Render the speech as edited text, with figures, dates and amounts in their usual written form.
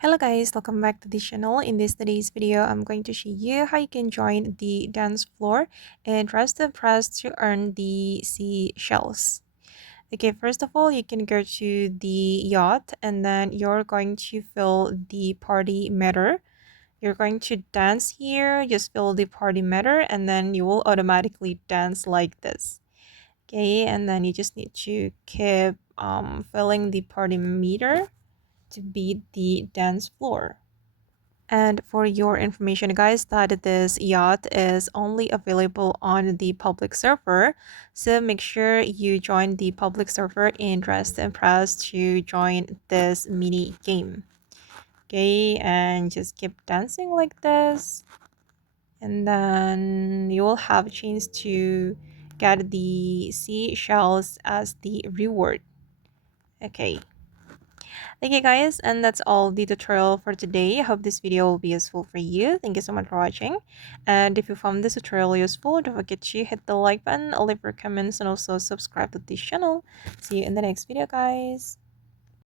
Hello guys, welcome back to the channel. In today's video, I'm going to show you how you can join the dance floor and press the press to earn the seashells. Okay, first of all, you can go to the yacht and then you're going to fill the party meter. You're going to dance here, just fill the party meter and then you will automatically dance like this. Okay, and then you just need to keep filling the party meter to beat the dance floor. And for your information, guys, that this yacht is only available on the public server. So make sure you join the public server and press and press to join this mini game. Okay, and just keep dancing like this. And then you will have a chance to get the seashells as the reward. Okay. Thank you guys, and that's all the tutorial for today. I hope this video will be useful for you. Thank you so much for watching, and if you found this tutorial useful, don't forget to hit the like button, leave your comments, and also subscribe to this channel. See you in the next video, guys.